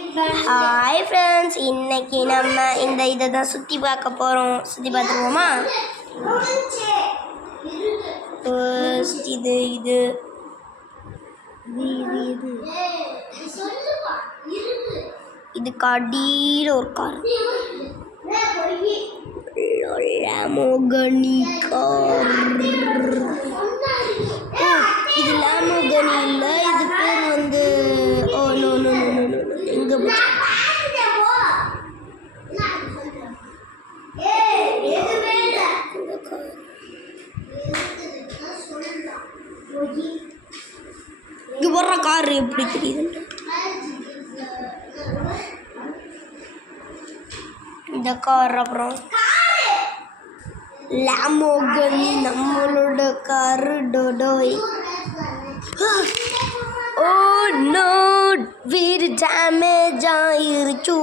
Hi friends, இன்னைக்கு நம்ம இதை தான் சுற்றி பார்க்க போகிறோம். சுற்றி பார்த்துருவோமா? இது இது இதுக்கு அடியில் ஒரு கார், லாமோகனி கார். இது லாமோகனி இல்லை, இது பேர் வந்து எங்கே இங்கே வர்ற கார் எப்படி தெரியுது? இந்த கார் அப்புறம் லாமோகனி நம்மளோட காரு டோடோய். ஓ நோ, வீடு டேமேஜ் ஆயிருச்சு.